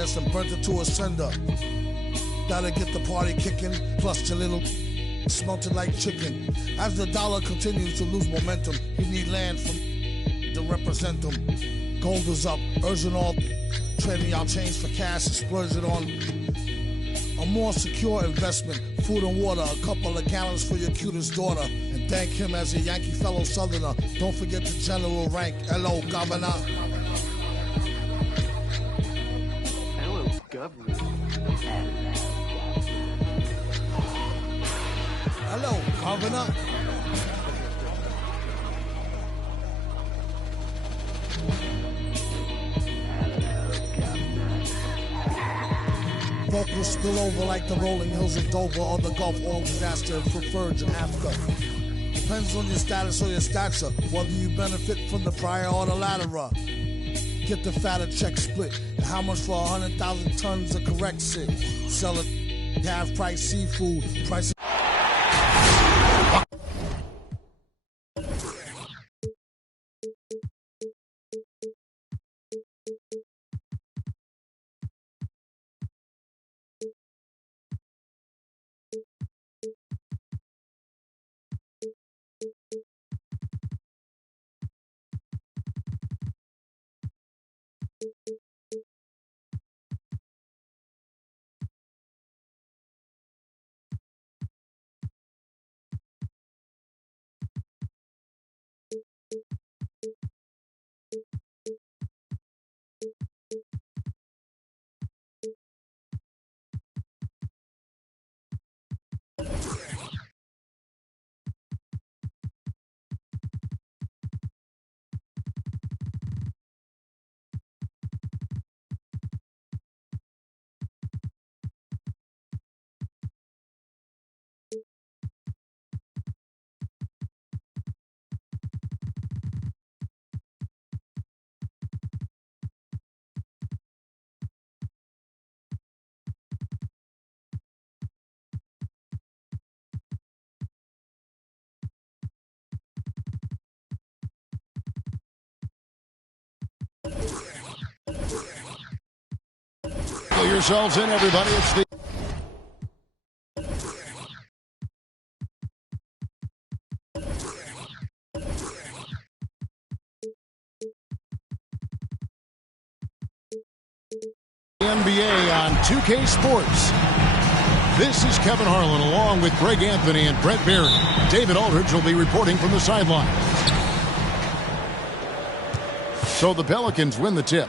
bitterness and burnt it to a cinder. Gotta get the party kicking, plus your little smelting like chicken. As the dollar continues to lose momentum, you need land from to represent them. Gold is up, urging all trading y'all change for cash and splurge it on a more secure investment. Food and water, a couple of gallons for your cutest daughter. And thank him as a Yankee fellow Southerner. Don't forget the general rank. Hello, Governor. Hello, Governor. Hello, Governor. Vocals spill over like the rolling hills of Dover or the Gulf Oil disaster for Furge in Africa. Depends on your status or your stature, whether you benefit from the prior or the latter. Get the fatter check split. And how much for 100,000 tons of correct shit? Sell it half price seafood, price. Pull yourselves in, everybody. It's the NBA on 2K Sports. This is Kevin Harlan along with Greg Anthony and Brett Berry. David Aldridge will be reporting from the sideline. So the Pelicans win the tip.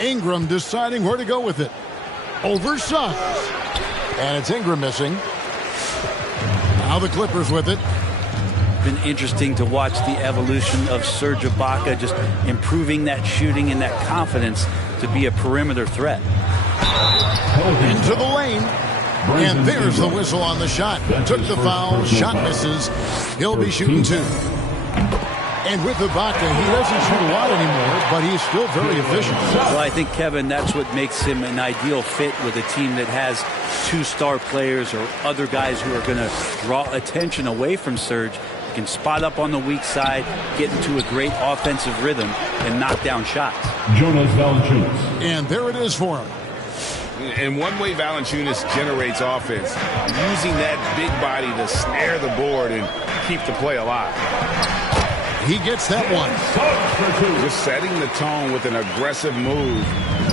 Ingram deciding where to go with it. Over Suggs. And it's Ingram missing. Now the Clippers with it. Been interesting to watch the evolution of Serge Ibaka, just improving that shooting and that confidence to be a perimeter threat. Into the lane. And there's the whistle on the shot. Took the foul. Shot misses. He'll be shooting two. And with Ibaka, he doesn't shoot a lot anymore, but he's still very efficient. Well, I think, Kevin, that's what makes him an ideal fit with a team that has two star players or other guys who are going to draw attention away from Serge. He can spot up on the weak side, get into a great offensive rhythm, and knock down shots. Jonas Valanciunas. And there it is for him. And one way Valanciunas generates offense, using that big body to snare the board and keep the play alive. He gets that one. Just setting the tone with an aggressive move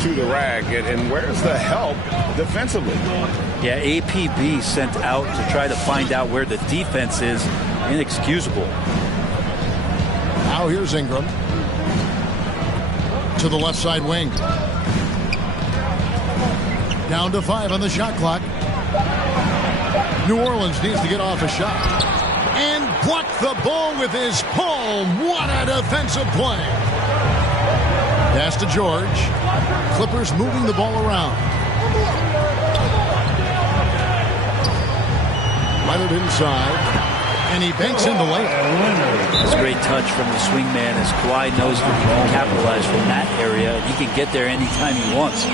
to the rack. And where's the help defensively? Yeah, APB sent out to try to find out where the defense is. Inexcusable. Now here's Ingram. To the left side wing. Down to 5 on the shot clock. New Orleans needs to get off a shot. And block the ball with his palm. What a defensive play. Pass to George. Clippers moving the ball around. Leonard inside. And he banks in the lane. It's a great touch from the swingman as Kawhi knows that he can capitalize from that area. He can get there anytime he wants.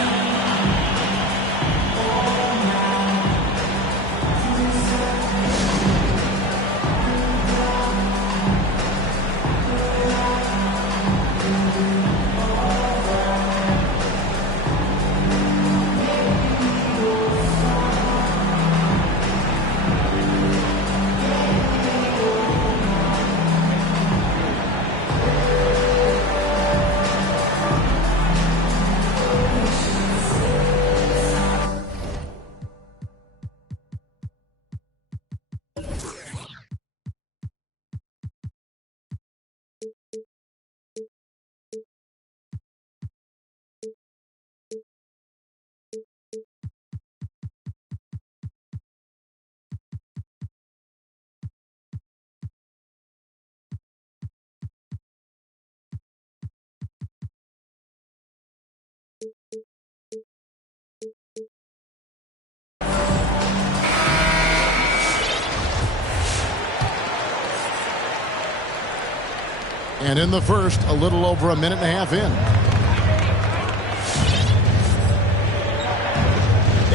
And in the first, a little over a minute and a half in.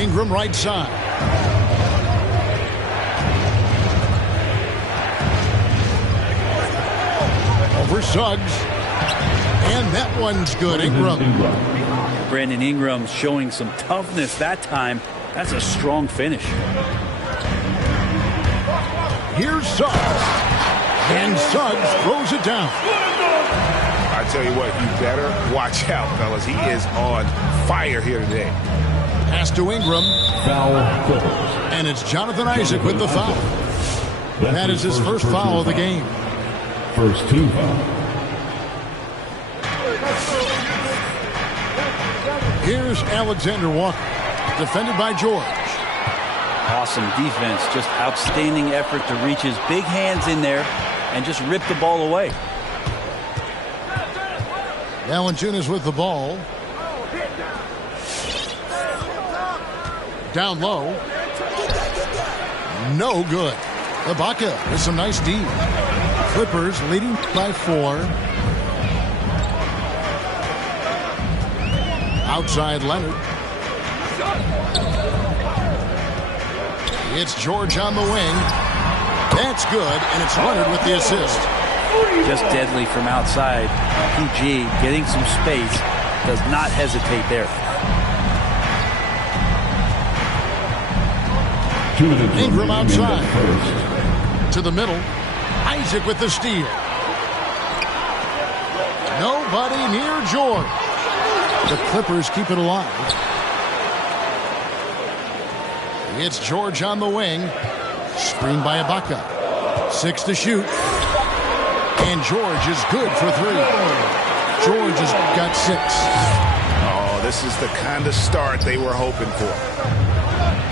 Ingram right side. Over Suggs. And that one's good. Ingram. Brandon Ingram showing some toughness that time. That's a strong finish. Here's Suggs. And Suggs throws it down. I tell you what, you better watch out, fellas. He is on fire here today. Pass to Ingram. Foul. And it's Jonathan Isaac with the foul. That is his first foul of the game. First team foul. Here's Alexander Walker. Defended by George. Awesome defense. Just outstanding effort to reach his big hands in there and just rip the ball away. Valanciunas with the ball. Down low. No good. Ibaka with some nice D. Clippers leading by 4. Outside Leonard. It's George on the wing. That's good, and it's Leonard with the assist. Just deadly from outside. PG getting some space. Does not hesitate there. 2 minutes. Ingram outside. To the middle. Isaac with the steal. Nobody near George. The Clippers keep it alive. It's George on the wing. Screened by Ibaka. 6 to shoot. And George is good for 3. George has got 6. Oh, this is the kind of start they were hoping for.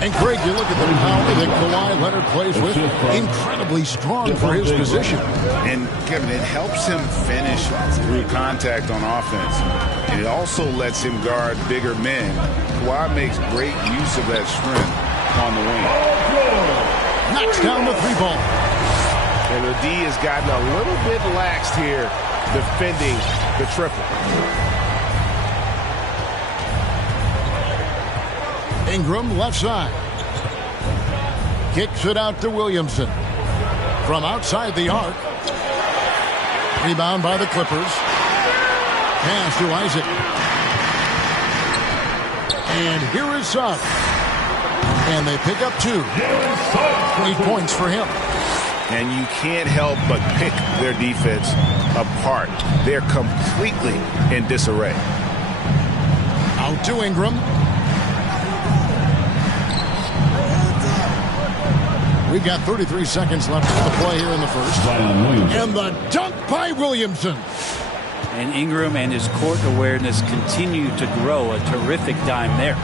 And Greg, you look at the power that Kawhi Leonard plays with. Incredibly strong for his position. And Kevin, it helps him finish through contact on offense. And it also lets him guard bigger men. Kawhi makes great use of that strength on the wing. Knocks down the 3 ball. And the D has gotten a little bit laxed here defending the triple. Ingram left side. Kicks it out to Williamson. From outside the arc. Rebound by the Clippers. Pass to Isaac. And here is Suggs. And they pick up 2. 8 points for him. And you can't help but pick their defense apart. They're completely in disarray. Out to Ingram. We've got 33 seconds left of the play here in the first. And the dunk by Williamson. And Ingram and his court awareness continue to grow. A terrific dime there.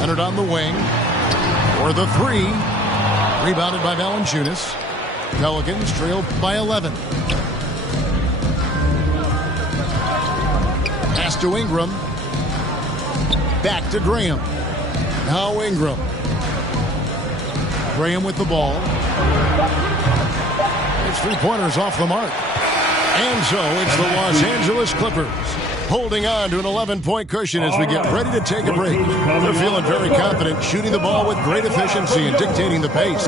Leonard on the wing. For the 3. Rebounded by Valanciunas. Pelicans trailed by 11. Pass to Ingram. Back to Graham. Now Ingram. Graham with the ball. His 3-pointers off the mark. And so it's the Los Angeles Clippers holding on to an 11-point cushion as we get ready to take a break. They're feeling very confident, shooting the ball with great efficiency and dictating the pace.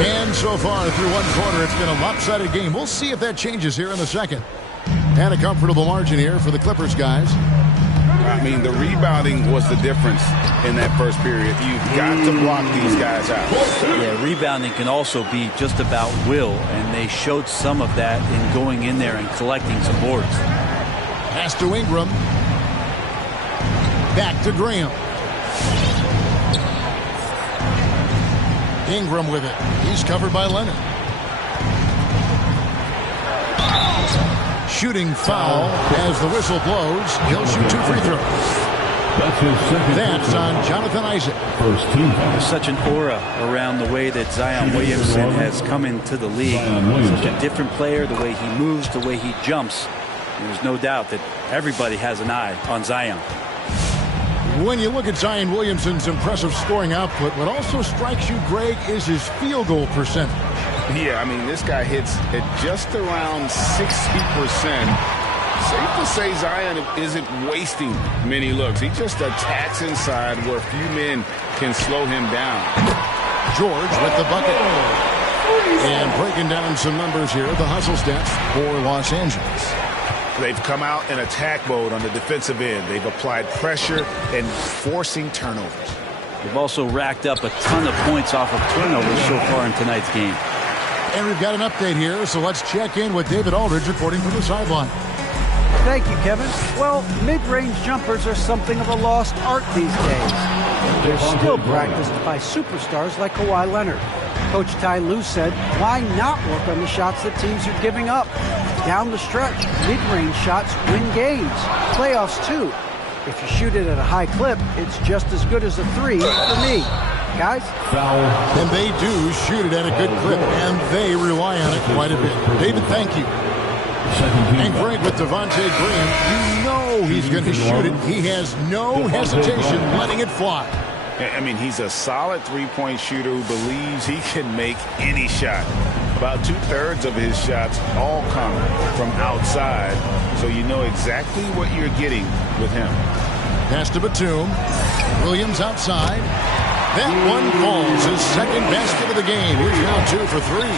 And so far through 1 quarter, it's been a lopsided game. We'll see if that changes here in the second. And a comfortable margin here for the Clippers guys. I mean, the rebounding was the difference in that first period. You've got to block these guys out. Yeah, rebounding can also be just about will, and they showed some of that in going in there and collecting some boards. Pass to Ingram. Back to Graham. Ingram with it. He's covered by Leonard. Shooting foul as the whistle blows. He'll shoot 2 free throws. That's on Jonathan Isaac. First team foul. There's such an aura around the way that Zion Williamson has come into the league. Such a different player, the way he moves, the way he jumps. There's no doubt that everybody has an eye on Zion. When you look at Zion Williamson's impressive scoring output, what also strikes you, Greg, is his field goal percentage. Yeah, I mean, this guy hits at just around 60%. Safe to say Zion isn't wasting many looks. He just attacks inside where few men can slow him down. George with the bucket. And breaking down some numbers here, the hustle stats for Los Angeles. They've come out in attack mode on the defensive end. They've applied pressure and forcing turnovers. They've also racked up a ton of points off of turnovers so far in tonight's game. And we've got an update here, so let's check in with David Aldridge reporting from the sideline. Thank you, Kevin. Well, mid-range jumpers are something of a lost art these days. They're still practiced by superstars like Kawhi Leonard. Coach Ty Lue said, why not work on the shots that teams are giving up? Down the stretch, mid-range shots win games. Playoffs, too. If you shoot it at a high clip, it's just as good as a three for me. Guys? Foul. And they do shoot it at a good clip, and they rely on it quite a bit. David, thank you. And Greg with Devontae Graham, you know he's going to shoot it. He has no hesitation letting it fly. I mean, he's a solid three-point shooter who believes he can make any shot. About 2/3 of his shots all come from outside, so you know exactly what you're getting with him. Pass to Batum. Williams outside. That one falls, his second basket of the game. Here's now 2 for 3.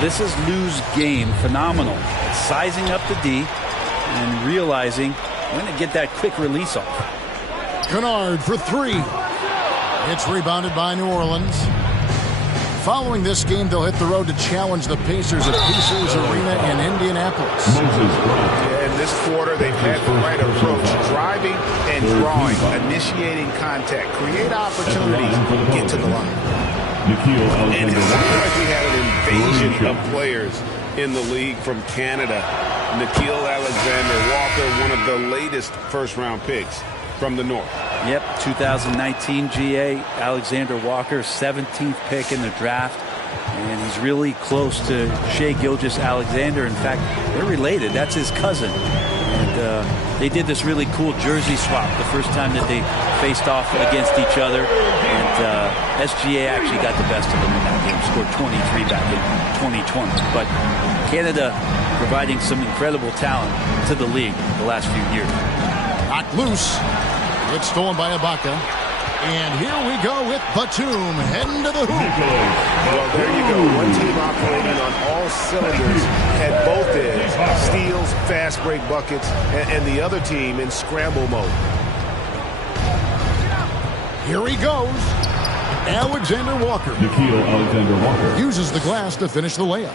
This is Lue's game. Phenomenal. Sizing up the D and realizing when to get that quick release off. Kennard for 3. It's rebounded by New Orleans. Following this game, they'll hit the road to challenge the Pacers at Pacers Arena in Indianapolis. Yeah, in this quarter, they've had the right approach, driving and drawing, initiating contact, create opportunities, get to the line. And it seemed like we had an invasion of players in the league from Canada. Nickeil Alexander-Walker, one of the latest first-round picks from the North. Yep, 2019 GA, Alexander Walker, 17th pick in the draft. And he's really close to Shai Gilgeous-Alexander. In fact, they're related. That's his cousin. And they did this really cool jersey swap the first time that they faced off against each other. And SGA actually got the best of them in that game, scored 23 back in 2020. But Canada providing some incredible talent to the league the last few years. Knocked loose. It's stolen by Ibaka. And here we go with Batum heading to the hoop. Well, there you go. One team operating on all cylinders at both ends. Steals, fast break buckets, and the other team in scramble mode. Here he goes. Alexander Walker. Nickeil Alexander-Walker. Uses the glass to finish the layup.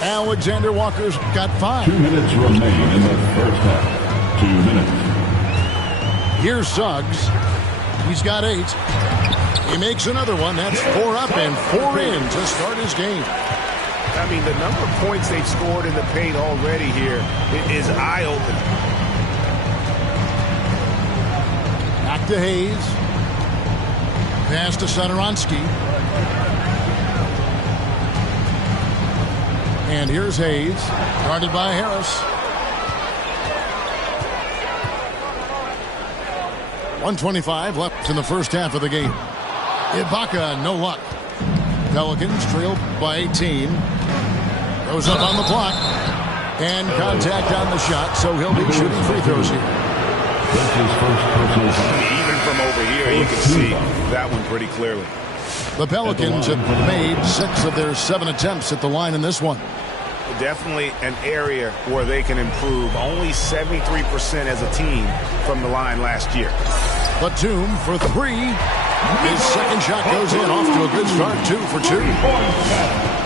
Alexander Walker's got 5. 2 minutes remain in the first half. 2 minutes. Here's Suggs. He's got 8. He makes another one. That's 4 up and 4 in to start his game. I mean, the number of points they've scored in the paint already here is eye-opening. Back to Hayes. Pass to Satoransky. And here's Hayes. Guarded by Harris. 1:25 left in the first half of the game. Ibaka, no luck. Pelicans trailed by 18. Goes up on the block. And contact on the shot, so he'll be shooting free throws here. Even from over here, you can see that one pretty clearly. The Pelicans have made 6 of their 7 attempts at the line in this one. Definitely an area where they can improve. Only 73% as a team from the line last year. Batum for 3. His second shot goes in, off to a good start, 2 for 2.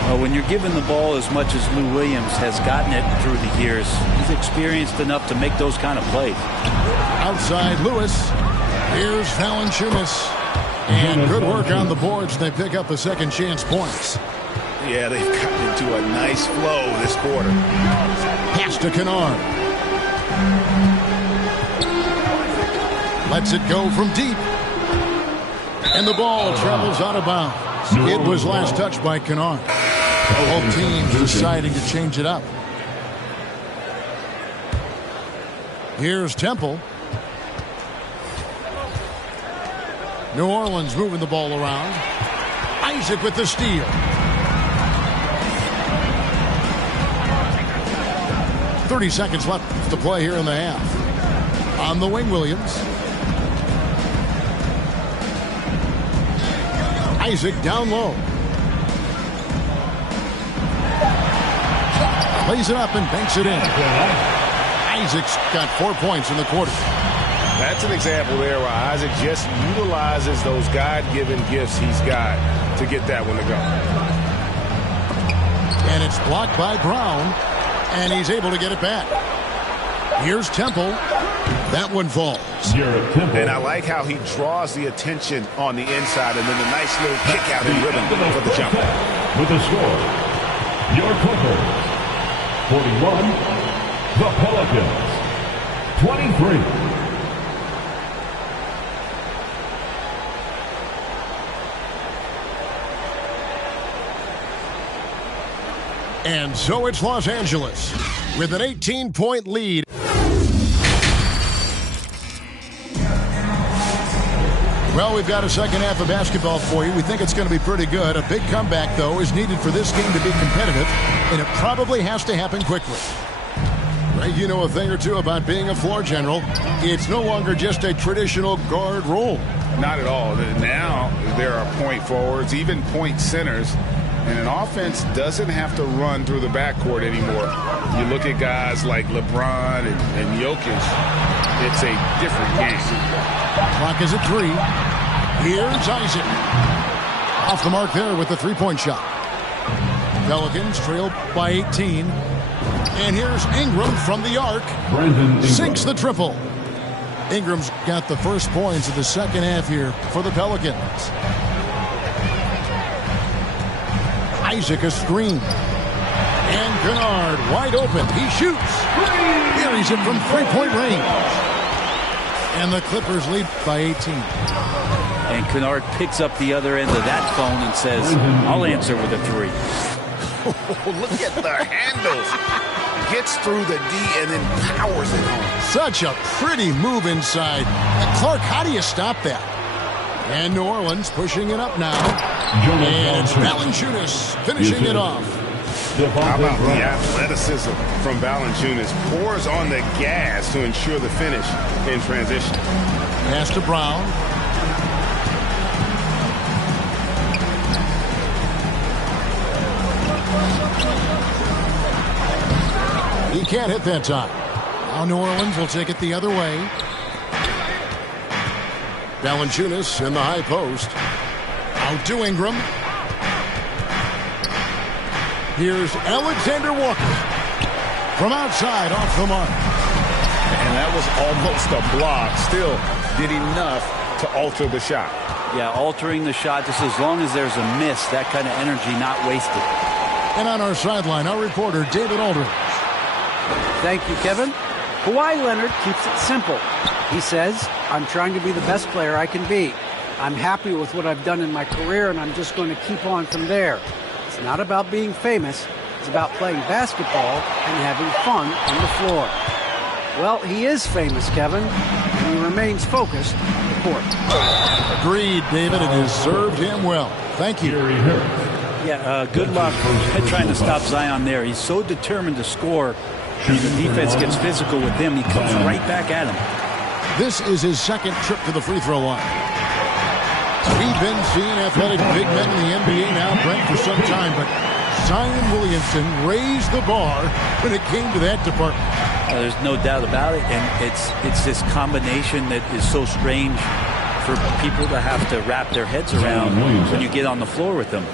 Well, when you're given the ball as much as Lou Williams has gotten it through the years, he's experienced enough to make those kind of plays. Outside Lewis. Here's Valanciunas. And good work on the boards. They pick up the second chance points. Yeah, they've gotten into a nice flow this quarter. Pass to Kennard. Lets it go from deep. And the ball travels out of bounds. It was last touched by Kennard. Both teams deciding to change it up. Here's Temple. New Orleans moving the ball around. Isaac with the steal. .30 seconds left to play here in the half. On the wing, Williams. Isaac down low. Plays it up and banks it in. Isaac's got 4 points in the quarter. That's an example there where Isaac just utilizes those God-given gifts he's got to get that one to go. And it's blocked by Brown, and he's able to get it back. Here's Temple. That one falls. And I like how he draws the attention on the inside, and then the nice little kick out in rhythm for the jump. With the score, your Clippers 41, the Pelicans 23. And so it's Los Angeles with an 18-point lead. Well, we've got a second half of basketball for you. We think it's going to be pretty good. A big comeback, though, is needed for this game to be competitive, and it probably has to happen quickly. Right, you know a thing or two about being a floor general. It's no longer just a traditional guard role. Not at all. Now there are point forwards, even point centers. And an offense doesn't have to run through the backcourt anymore. You look at guys like LeBron and Jokic, it's a different game. Clock is at 3. Here's Isaac. Off the mark there with the three-point shot. Pelicans trail by 18. And here's Ingram from the arc. Sinks the triple. Ingram's got the first points of the second half here for the Pelicans. Isaac a screen. And Kennard wide open. He shoots. Buries it from three-point range. And the Clippers lead by 18. And Kennard picks up the other end of that phone and says, I'll answer with a 3. Look at the handles. Gets through the D and then powers it home. Such a pretty move inside. Clark, how do you stop that? And New Orleans pushing it up now. And it's Valanciunas finishing it off. How about the athleticism from Valanciunas? Pours on the gas to ensure the finish in transition. Pass to Brown. He can't hit that time. Now New Orleans will take it the other way. Valanciunas in the high post. Out to Ingram. Here's Alexander Walker. From outside, off the mark. And that was almost a block. Still did enough to alter the shot. Yeah, altering the shot just as long as there's a miss. That kind of energy not wasted. And on our sideline, our reporter, David Aldridge. Thank you, Kevin. Kawhi Leonard keeps it simple. He says, I'm trying to be the best player I can be. I'm happy with what I've done in my career, and I'm just going to keep on from there. It's not about being famous. It's about playing basketball and having fun on the floor. Well, he is famous, Kevin, and he remains focused on the court. Agreed, David. It has served him well. Thank you. Yeah, good luck trying to stop Zion there. He's so determined to score. When the defense gets physical with him, he comes right back at him. This is his second trip to the free throw line. We've been seeing athletic big men in the NBA now, Brent, for some time, but Zion Williamson raised the bar when it came to that department. There's no doubt about it, and it's this combination that is so strange for people to have to wrap their heads around when you get on the floor with them.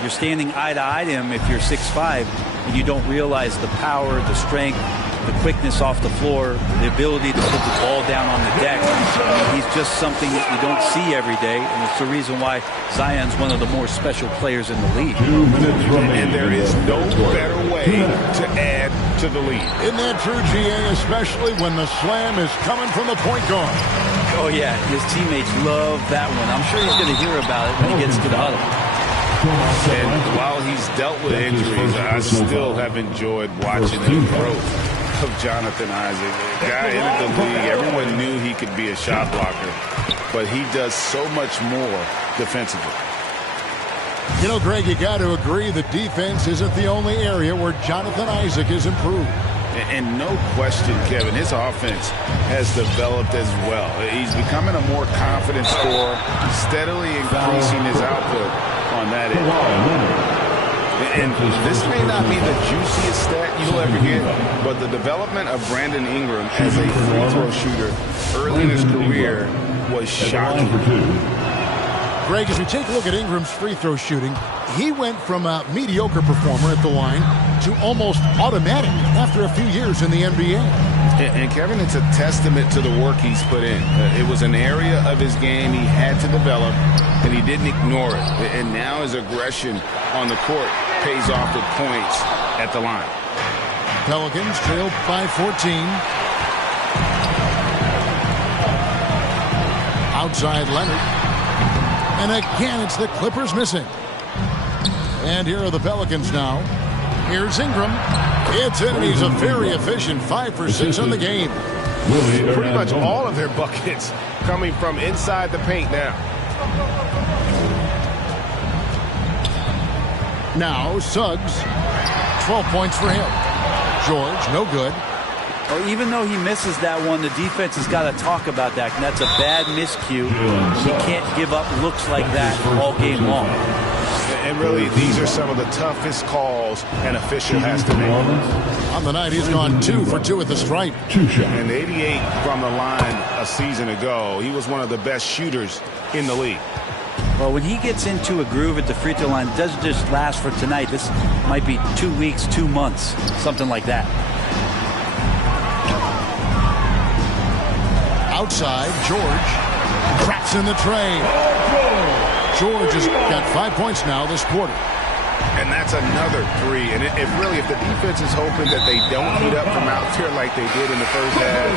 You're standing eye to eye to him if you're 6'5", and you don't realize the power, the strength, the quickness off the floor, the ability to put the ball down on the deck. I mean, he's just something that you don't see every day, and it's the reason why Zion's one of the more special players in the league. 2 minutes remaining. And there is no better way to add to the lead. Isn't that true, GA, especially when the slam is coming from the point guard? Oh, yeah, his teammates love that one. I'm sure he's going to hear about it when he gets to the huddle. And while he's dealt with injuries, I still have enjoyed watching the growth of Jonathan Isaac. The guy entered the league. Everyone knew he could be a shot blocker. but he does so much more defensively. You know, Greg, you got to agree the defense isn't the only area where Jonathan Isaac has improved. And no question, Kevin, his offense has developed as well. He's becoming a more confident scorer, steadily increasing his output on that end. And this may not be the juiciest stat you'll ever get, but the development of Brandon Ingram as a free throw shooter early in his career was shocking. Greg, as we take a look at Ingram's free throw shooting, he went from a mediocre performer at the line to almost automatic after a few years in the NBA. And Kevin, it's a testament to the work he's put in. It was an area of his game he had to develop, and he didn't ignore it. And now his aggression on the court pays off with points at the line. Pelicans trail by 14. Outside Leonard. And again, it's the Clippers missing. And here are the Pelicans now. Here's Ingram. It's in, and he's a very efficient 5 for 6 on the game. Pretty much all of their buckets coming from inside the paint now. Now, Suggs. 12 points for him. George, no good. Well, even though he misses that one, the defense has got to talk about that. And that's a bad miscue. You can't give up looks like that all game long. And really, these are some of the toughest calls an official has to make. On the night, he's gone 2 for 2 at the stripe. And 88 from the line a season ago. He was one of the best shooters in the league. Well, when he gets into a groove at the free throw line, it doesn't just last for tonight. This might be 2 weeks, 2 months, something like that. Outside, George traps in the tray. George has got 5 points now this quarter. And that's another 3. And if the defense is hoping that they don't heat up from out there like they did in the first half,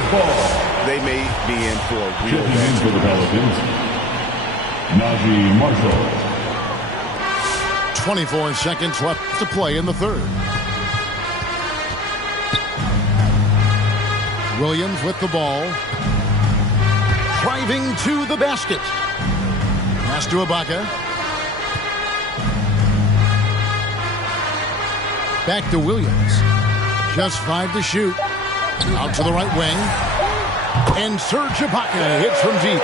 they may be in for a real bad for the Pelicans. Najee Marshall. 24 seconds left to play in the third. Williams with the ball. Driving to the basket. Pass to Ibaka. Back to Williams. Just 5 to shoot. Out to the right wing. And Serge Ibaka hits from deep.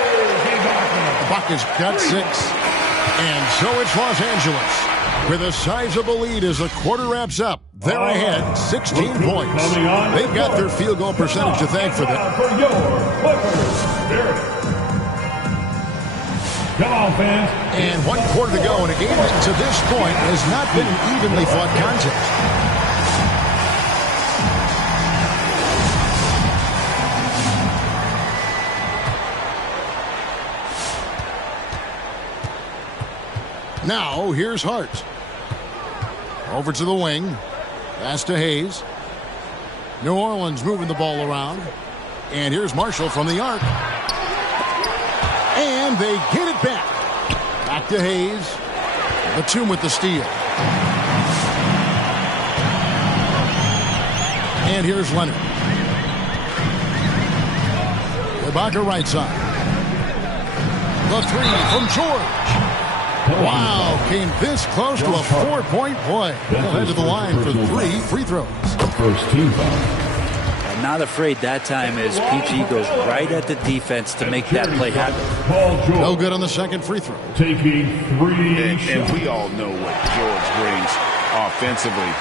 Ibaka's got 6. And so it's Los Angeles with a sizable lead as the quarter wraps up. They're ahead 16 points. They've got their field goal percentage to thank for that. Come on, fans. And 1 quarter to go in a game that to this point has not been an evenly fought contest. Now, here's Hart. Over to the wing. Pass to Hayes. New Orleans moving the ball around. And here's Marshall from the arc. And they get it back. Back to Hayes. Batum with the steal. And here's Leonard. Ibaka right side. The 3 from George. Wow, came this close to a 4-point play. He'll head to the line for 3 free throws. First team foul. I'm not afraid that time as PG goes right at the defense to make that play happen. No good on the second free throw. Taking 3 And we all know what George brings offensively.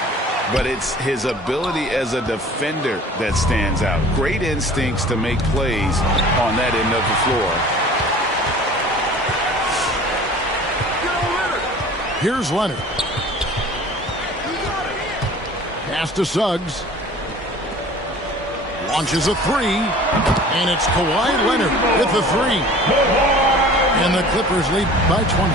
But it's his ability as a defender that stands out. Great instincts to make plays on that end of the floor. Here's Leonard. Pass to Suggs. Launches a 3. And it's Kawhi Leonard with the 3. And the Clippers lead by 20.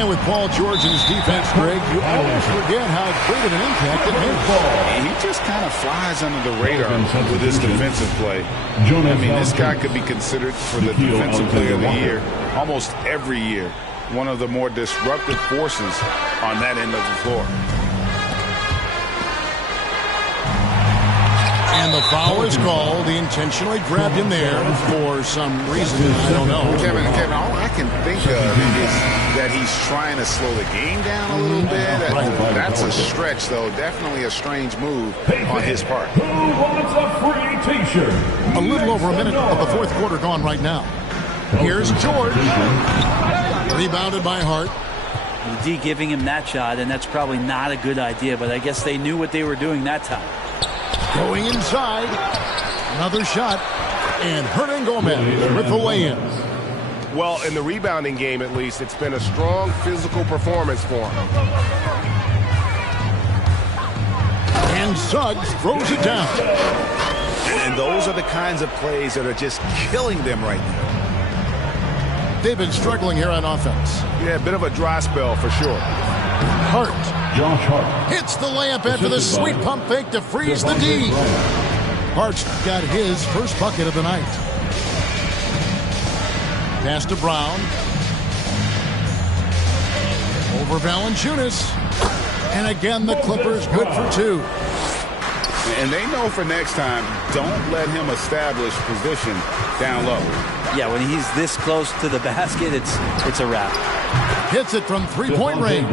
And with Paul George and his defense, Greg, you always forget how great of an impact it makes. He just kind of flies under the radar with this defensive play. I mean, this guy could be considered for the defensive player of the year almost every year. One of the more disruptive forces on that end of the floor. And the foul is called. He intentionally grabbed him there for some reason. I don't know. Kevin, all I can think of is that he's trying to slow the game down a little bit. That's a stretch, though. Definitely a strange move on his part. Who wants a free T-shirt? A little over a minute of the fourth quarter gone right now. Here's George. Rebounded by Hart. D giving him that shot, and that's probably not a good idea, but I guess they knew what they were doing that time. Going inside. Another shot. And Hernan Gomez with the lay-in. Well, in the rebounding game, at least, it's been a strong physical performance for him. And Suggs throws it down. And those are the kinds of plays that are just killing them right now. They've been struggling here on offense. Yeah, a bit of a dry spell for sure. Hart Josh Hart hits the layup after the sweet pump fake to freeze the D. Hart's got his first bucket of the night. Pass to Brown. Over Valanciunas. And again, the Clippers good for two. And they know for next time, don't let him establish position down low. Yeah, when he's this close to the basket, it's a wrap. Hits it from three-point range.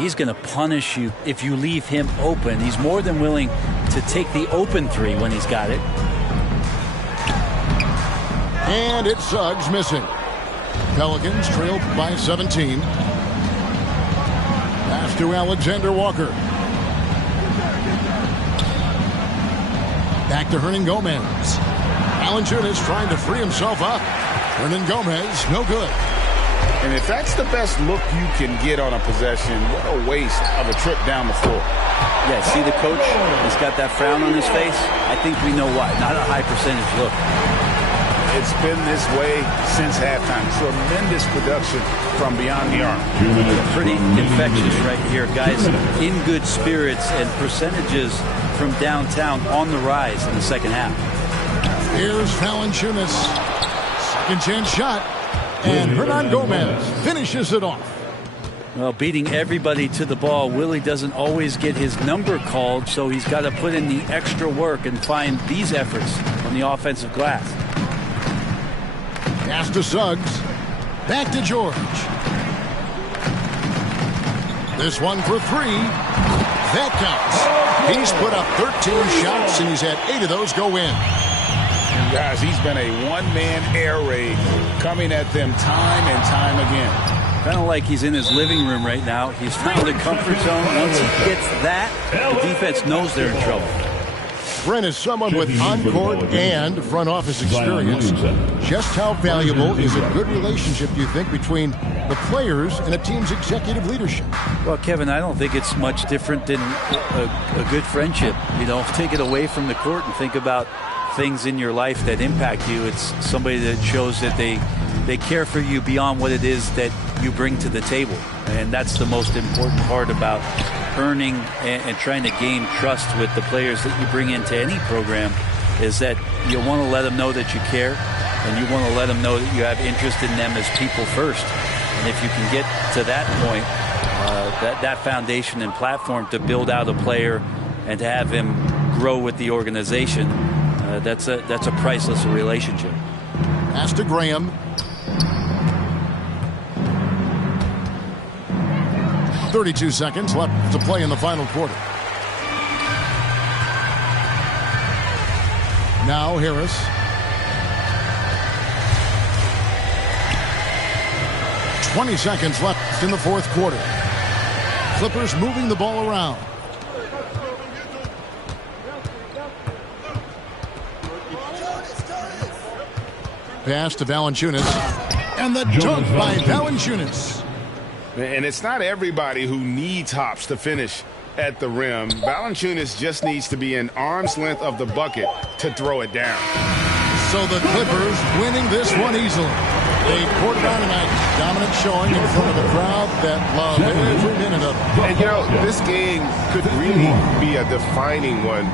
He's going to punish you if you leave him open. He's more than willing to take the open three when he's got it. And it's Suggs missing. Pelicans trail by 17. Pass to Alexander Walker. Back to Hernan Gomez. Valanciunas trying to free himself up. Hernan Gomez, no good. And if that's the best look you can get on a possession, what a waste of a trip down the floor. Yeah, see the coach? He's got that frown on his face. I think we know why. Not a high percentage look. It's been this way since halftime. Tremendous production from beyond the arc. Pretty infectious right here, guys. In good spirits and percentages from downtown on the rise in the second half. Here's Valanciunas. Second chance shot. And Hernan Gomez finishes it off. Well, beating everybody to the ball, Willie doesn't always get his number called, so he's got to put in the extra work and find these efforts on the offensive glass. Pass to Suggs. Back to George. This one for three. That counts. He's put up 13 shots, and he's had 8 of those go in. And guys, he's been a one-man air raid coming at them time and time again. Kind of like he's in his living room right now. He's found a comfort zone. Once he gets that, the defense knows they're in trouble. Brent is someone with on-court and front office experience. Just how valuable is a good relationship, do you think, between the players and a team's executive leadership? Well, Kevin, I don't think it's much different than a good friendship. You know, take it away from the court and think about things in your life that impact you. It's somebody that shows that they care for you beyond what it is that you bring to the table. And that's the most important part about earning and trying to gain trust with the players that you bring into any program, is that you want to let them know that you care, and you want to let them know that you have interest in them as people first. And if you can get to that point, that foundation and platform to build out a player and to have him grow with the organization, that's a priceless relationship. Pass to Graham. 32 seconds left to play in the final quarter. Now Harris. "20 seconds left in the fourth quarter. Clippers moving the ball around. Pass to Valanciunas. And the dunk by Valanciunas. And it's not everybody who needs hops to finish at the rim. Valanciunas just needs to be an arm's length of the bucket to throw it down. So the Clippers winning this one easily. They poured it on tonight. Dominant showing in front of a crowd that loved every minute of it. And, you know, this game could really be a defining one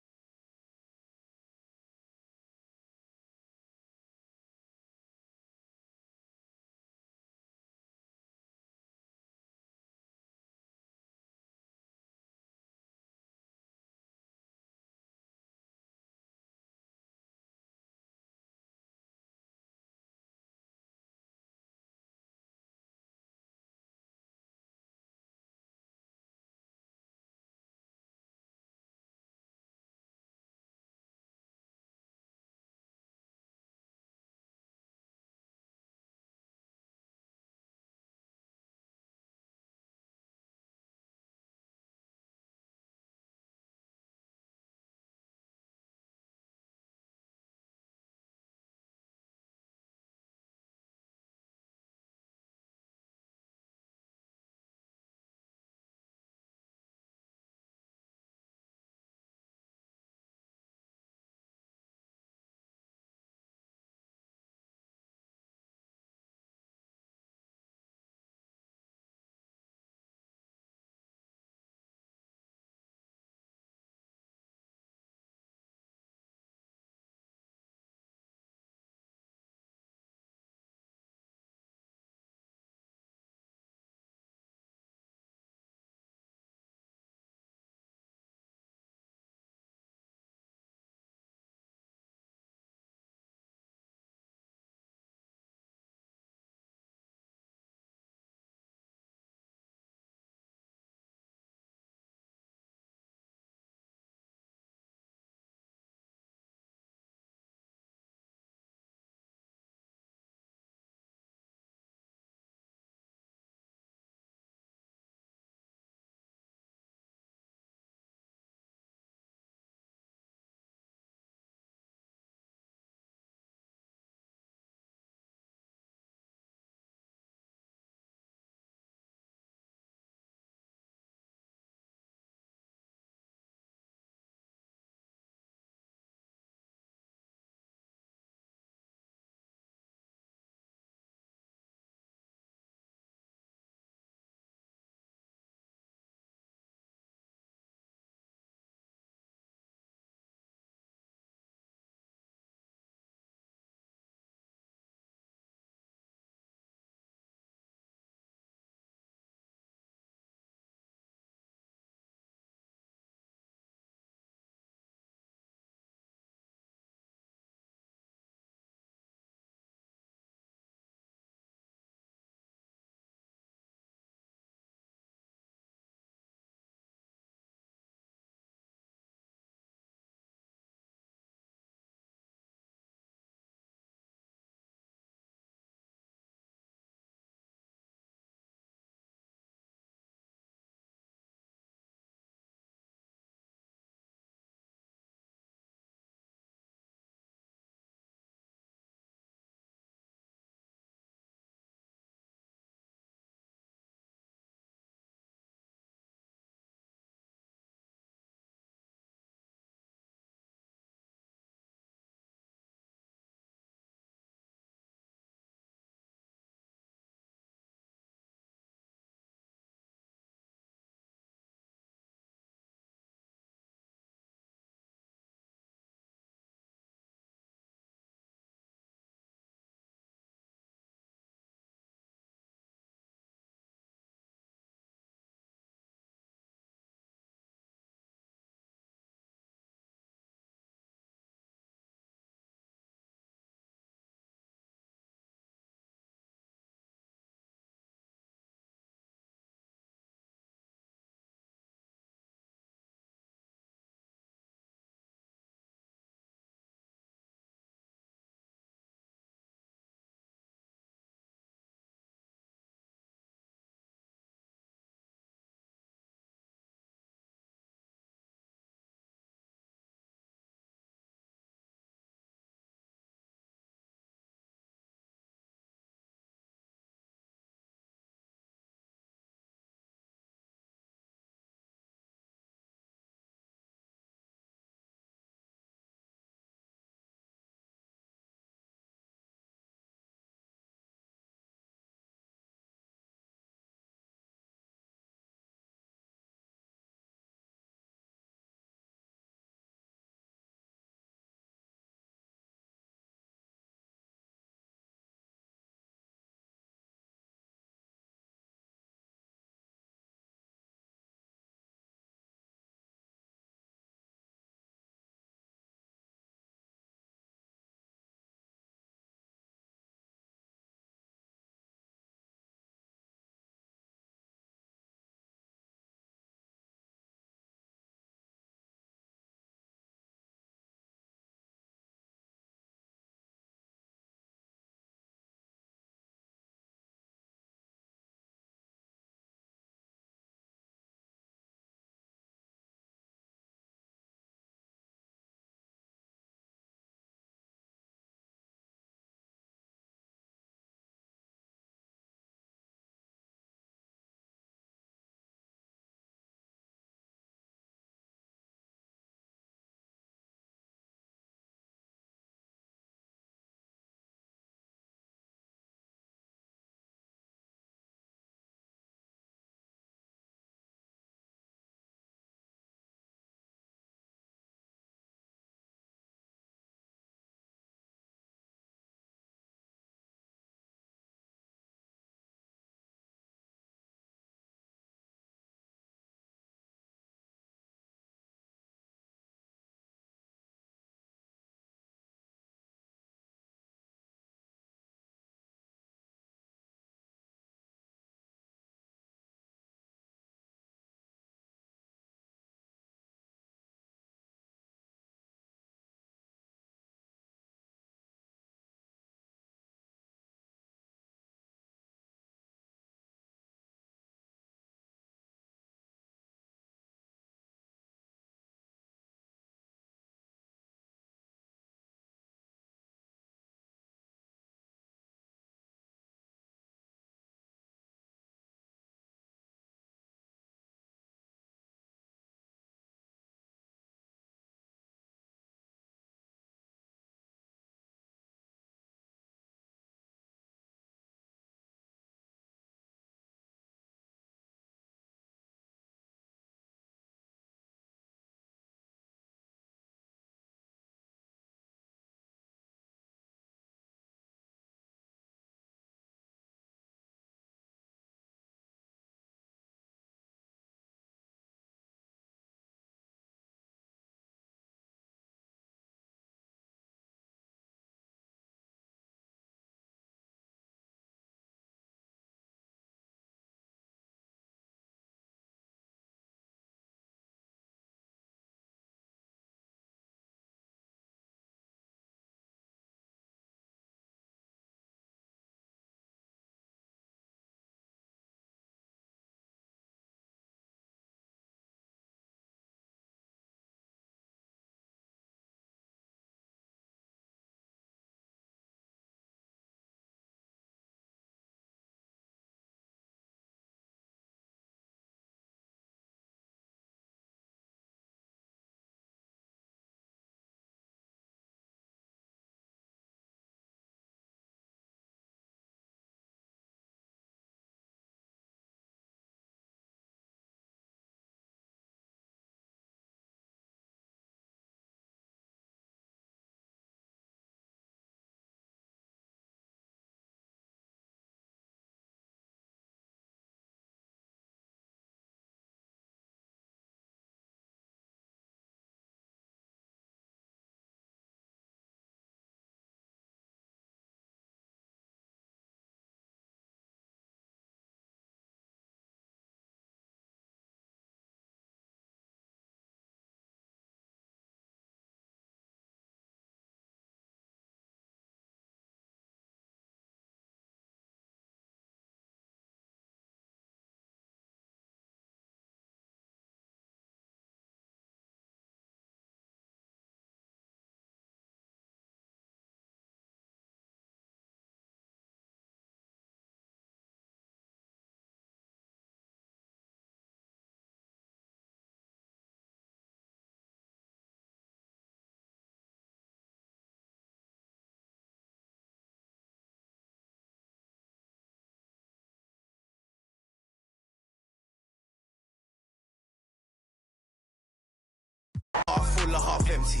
full or half empty.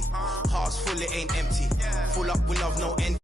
Hearts full, it ain't empty. Full up with love, no end.